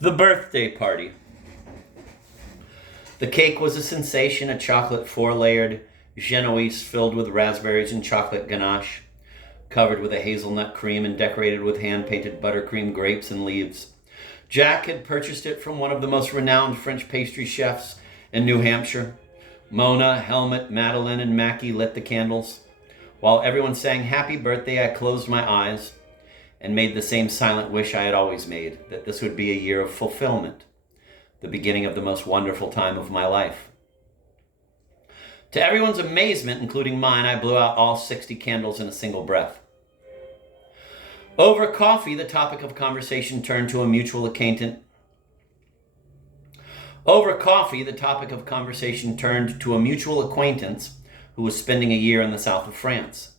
The birthday party. The cake was a sensation, a chocolate four-layered Genoese filled with raspberries and chocolate ganache, covered with a hazelnut cream and decorated with hand-painted buttercream grapes and leaves. Jack had purchased it from one of the most renowned French pastry chefs in New Hampshire. Mona, Helmut, Madeline, and Mackie lit the candles. While everyone sang happy birthday, I closed my eyes and made the same silent wish I had always made, that this would be a year of fulfillment, the beginning of the most wonderful time of my life. To everyone's amazement, including mine, I blew out all 60 candles in a single breath. Over coffee, the topic of conversation turned to a mutual acquaintance. Who was spending a year in the south of France.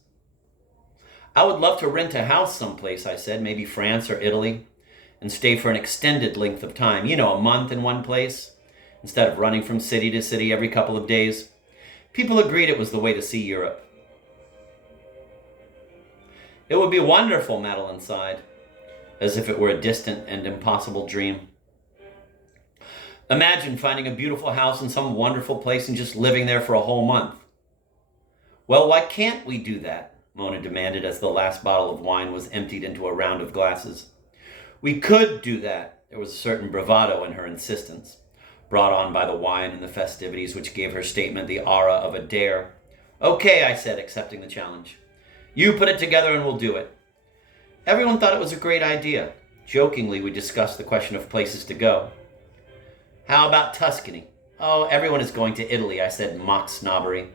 I would love to rent a house someplace, I said, maybe France or Italy, and stay for an extended length of time, a month in one place, instead of running from city to city every couple of days. People agreed it was the way to see Europe. It would be wonderful, Madeline sighed, as if it were a distant and impossible dream. Imagine finding a beautiful house in some wonderful place and just living there for a whole month. Well, why can't we do that? Mona demanded as the last bottle of wine was emptied into a round of glasses. We could do that. There was a certain bravado in her insistence, brought on by the wine and the festivities which gave her statement the aura of a dare. Okay, I said, accepting the challenge. You put it together and we'll do it. Everyone thought it was a great idea. Jokingly, we discussed the question of places to go. How about Tuscany? Oh, everyone is going to Italy, I said in mock snobbery.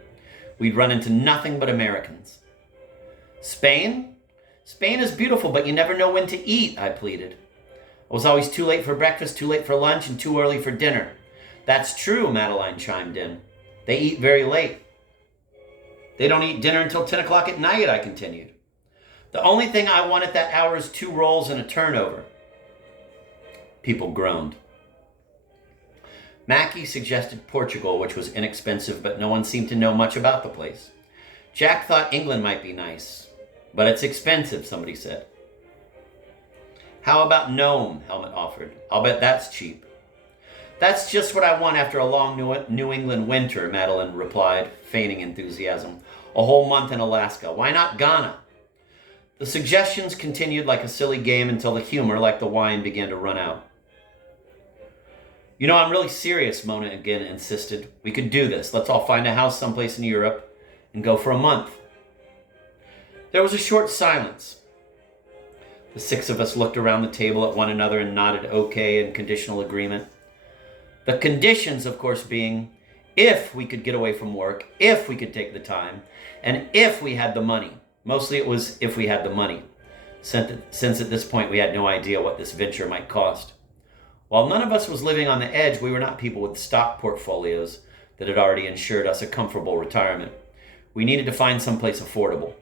We'd run into nothing but Americans. Spain? Spain is beautiful, but you never know when to eat, I pleaded. I was always too late for breakfast, too late for lunch, and too early for dinner. That's true, Madeline chimed in. They eat very late. They don't eat dinner until 10 o'clock at night, I continued. The only thing I want at that hour is 2 rolls and a turnover. People groaned. Mackie suggested Portugal, which was inexpensive, but no one seemed to know much about the place. Jack thought England might be nice, but it's expensive, somebody said. How about Nome, Helmut offered. I'll bet that's cheap. That's just what I want after a long New England winter, Madeline replied, feigning enthusiasm. A whole month in Alaska. Why not Ghana? The suggestions continued like a silly game until the humor, like the wine, began to run out. I'm really serious, Mona again insisted. We could do this. Let's all find a house someplace in Europe and go for a month. There was a short silence. The 6 of us looked around the table at one another and nodded okay in conditional agreement. The conditions, of course, being if we could get away from work, if we could take the time, and if we had the money. Mostly it was if we had the money, since at this point we had no idea what this venture might cost. While none of us was living on the edge, we were not people with stock portfolios that had already ensured us a comfortable retirement. We needed to find someplace affordable.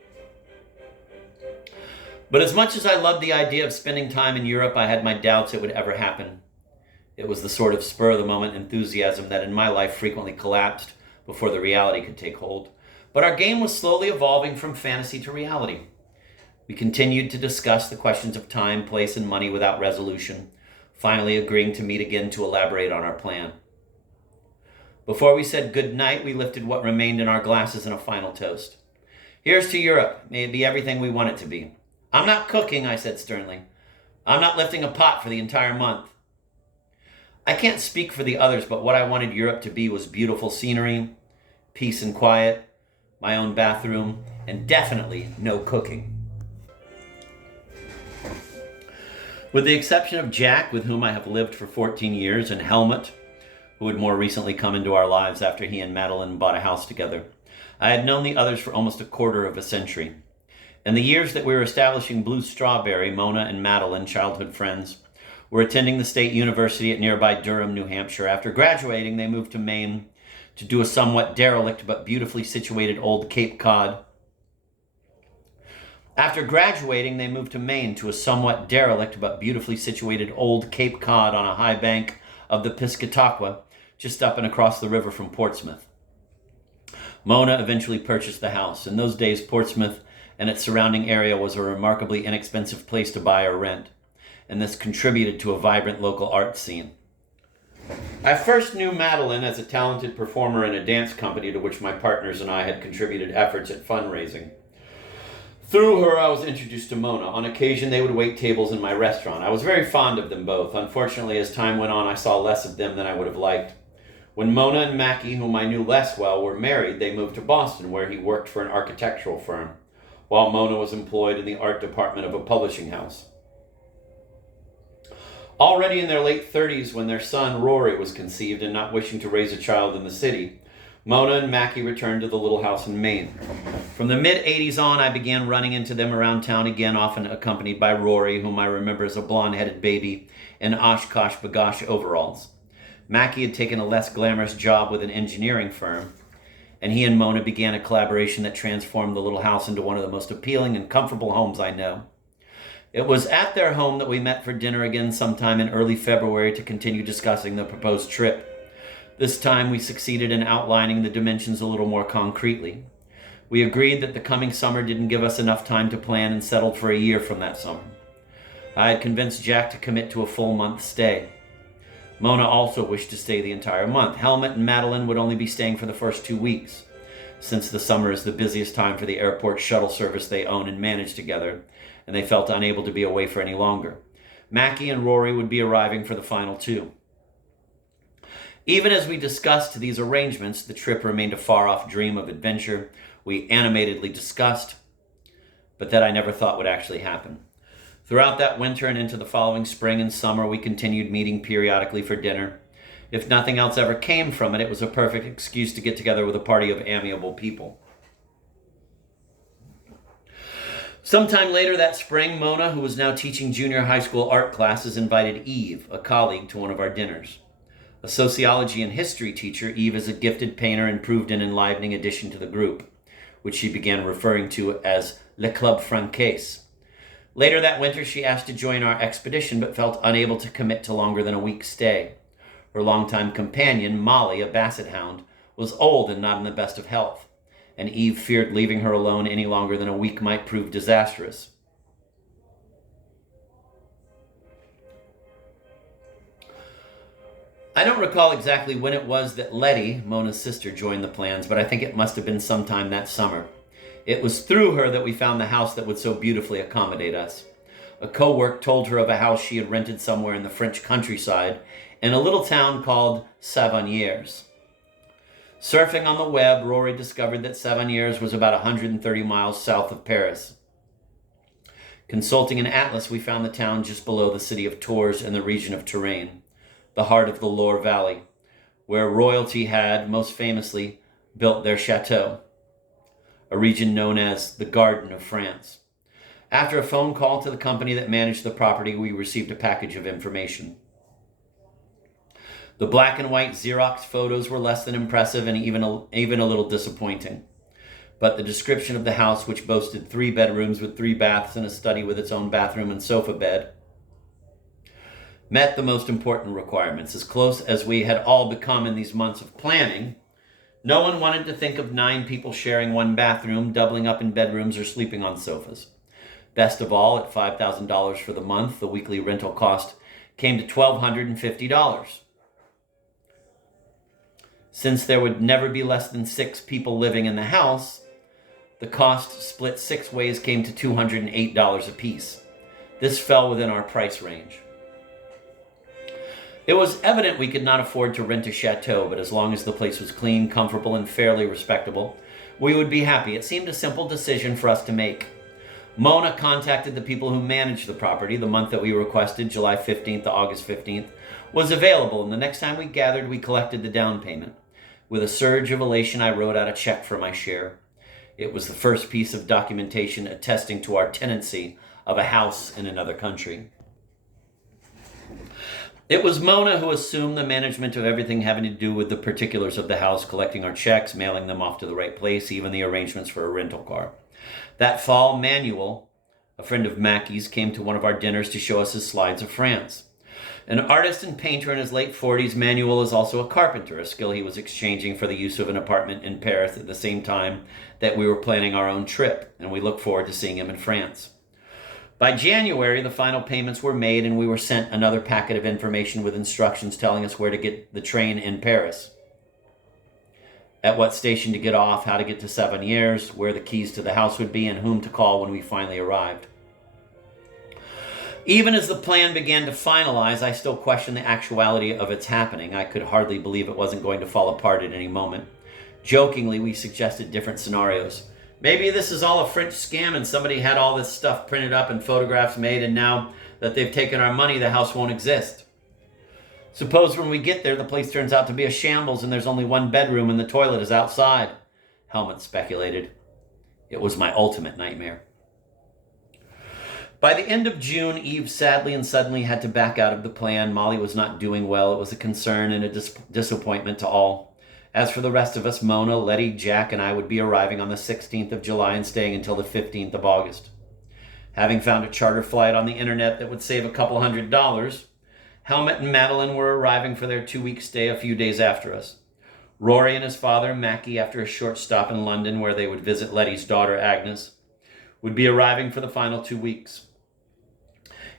But as much as I loved the idea of spending time in Europe, I had my doubts it would ever happen. It was the sort of spur-of-the-moment enthusiasm that in my life frequently collapsed before the reality could take hold. But our game was slowly evolving from fantasy to reality. We continued to discuss the questions of time, place, and money without resolution, finally agreeing to meet again to elaborate on our plan. Before we said good night, we lifted what remained in our glasses in a final toast. Here's to Europe. May it be everything we want it to be. I'm not cooking, I said sternly. I'm not lifting a pot for the entire month. I can't speak for the others, but what I wanted Europe to be was beautiful scenery, peace and quiet, my own bathroom, and definitely no cooking. With the exception of Jack, with whom I have lived for 14 years, and Helmut, who had more recently come into our lives after he and Madeline bought a house together, I had known the others for almost a quarter of a century. In the years that we were establishing Blue Strawberry, Mona and Madeline, childhood friends, were attending the State University at nearby Durham, New Hampshire. After graduating, they moved to Maine to do a somewhat derelict but beautifully situated old Cape Cod After graduating, they moved to Maine to a somewhat derelict but beautifully situated old Cape Cod on a high bank of the Piscataqua, just up and across the river from Portsmouth. Mona eventually purchased the house. In those days, Portsmouth and its surrounding area was a remarkably inexpensive place to buy or rent, and this contributed to a vibrant local art scene. I first knew Madeline as a talented performer in a dance company to which my partners and I had contributed efforts at fundraising. Through her, I was introduced to Mona. On occasion, they would wait tables in my restaurant. I was very fond of them both. Unfortunately, as time went on, I saw less of them than I would have liked. When Mona and Mackie, whom I knew less well, were married, they moved to Boston, where he worked for an architectural firm, while Mona was employed in the art department of a publishing house. Already in their late 30s, when their son Rory was conceived and not wishing to raise a child in the city, Mona and Mackie returned to the little house in Maine. From the mid-'80s on, I began running into them around town again, often accompanied by Rory, whom I remember as a blonde-headed baby in Oshkosh Bagosh overalls. Mackie had taken a less glamorous job with an engineering firm, and he and Mona began a collaboration that transformed the little house into one of the most appealing and comfortable homes I know. It was at their home that we met for dinner again sometime in early February to continue discussing the proposed trip. This time we succeeded in outlining the dimensions a little more concretely. We agreed that the coming summer didn't give us enough time to plan and settled for a year from that summer. I had convinced Jack to commit to a full month stay. Mona also wished to stay the entire month. Helmut and Madeline would only be staying for the first 2 weeks, since the summer is the busiest time for the airport shuttle service they own and manage together, and they felt unable to be away for any longer. Mackie and Rory would be arriving for the final 2. Even as we discussed these arrangements, the trip remained a far-off dream of adventure we animatedly discussed, but that I never thought would actually happen. Throughout that winter and into the following spring and summer, we continued meeting periodically for dinner. If nothing else ever came from it, it was a perfect excuse to get together with a party of amiable people. Sometime later that spring, Mona, who was now teaching junior high school art classes, invited Eve, a colleague, to one of our dinners. A sociology and history teacher, Eve is a gifted painter and proved an enlivening addition to the group, which she began referring to as Le Club Francaise. Later that winter, she asked to join our expedition, but felt unable to commit to longer than a week's stay. Her longtime companion, Molly, a basset hound, was old and not in the best of health, and Eve feared leaving her alone any longer than a week might prove disastrous. I don't recall exactly when it was that Letty, Mona's sister, joined the plans, but I think it must have been sometime that summer. It was through her that we found the house that would so beautifully accommodate us. A co-work told her of a house she had rented somewhere in the French countryside in a little town called Savonnières. Surfing on the web, Rory discovered that Savonnières was about 130 miles south of Paris. Consulting an atlas, we found the town just below the city of Tours in the region of Touraine, the heart of the Loire Valley, where royalty had, most famously, built their chateau, a region known as the Garden of France. After a phone call to the company that managed the property, we received a package of information. The black and white Xerox photos were less than impressive and even a little disappointing. But the description of the house, which boasted 3 bedrooms with 3 baths and a study with its own bathroom and sofa bed, met the most important requirements. As close as we had all become in these months of planning, no one wanted to think of 9 people sharing 1 bathroom, doubling up in bedrooms, or sleeping on sofas. Best of all, at $5,000 for the month, the weekly rental cost came to $1,250. Since there would never be less than 6 people living in the house, the cost split 6 ways came to $208 apiece. This fell within our price range. It was evident we could not afford to rent a chateau, but as long as the place was clean, comfortable, and fairly respectable, we would be happy. It seemed a simple decision for us to make. Mona contacted the people who managed the property. The month that we requested, July 15th to August 15th, was available, and the next time we gathered, we collected the down payment. With a surge of elation, I wrote out a check for my share. It was the first piece of documentation attesting to our tenancy of a house in another country. It was Mona who assumed the management of everything having to do with the particulars of the house, collecting our checks, mailing them off to the right place, even the arrangements for a rental car. That fall, Manuel, a friend of Mackie's, came to one of our dinners to show us his slides of France. An artist and painter in his late 40s, Manuel is also a carpenter, a skill he was exchanging for the use of an apartment in Paris at the same time that we were planning our own trip, and we look forward to seeing him in France. By January, the final payments were made, and we were sent another packet of information with instructions telling us where to get the train in Paris, at what station to get off, how to get to 7 Years, where the keys to the house would be, and whom to call when we finally arrived. Even as the plan began to finalize, I still questioned the actuality of its happening. I could hardly believe it wasn't going to fall apart at any moment. Jokingly, we suggested different scenarios. Maybe this is all a French scam and somebody had all this stuff printed up and photographs made, and now that they've taken our money, the house won't exist. Suppose when we get there, the place turns out to be a shambles and there's only one bedroom and the toilet is outside, Helmut speculated. It was my ultimate nightmare. By the end of June, Eve sadly and suddenly had to back out of the plan. Molly was not doing well. It was a concern and a disappointment to all. As for the rest of us, Mona, Letty, Jack, and I would be arriving on the 16th of July and staying until the 15th of August. Having found a charter flight on the internet that would save a couple $100, Helmut and Madeline were arriving for their 2-week stay a few days after us. Rory and his father, Mackie, after a short stop in London where they would visit Letty's daughter, Agnes, would be arriving for the final 2 weeks.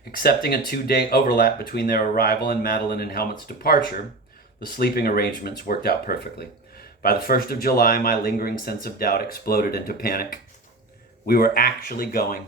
Accepting a 2-day overlap between their arrival and Madeline and Helmut's departure, the sleeping arrangements worked out perfectly. By the 1st of July, my lingering sense of doubt exploded into panic. We were actually going.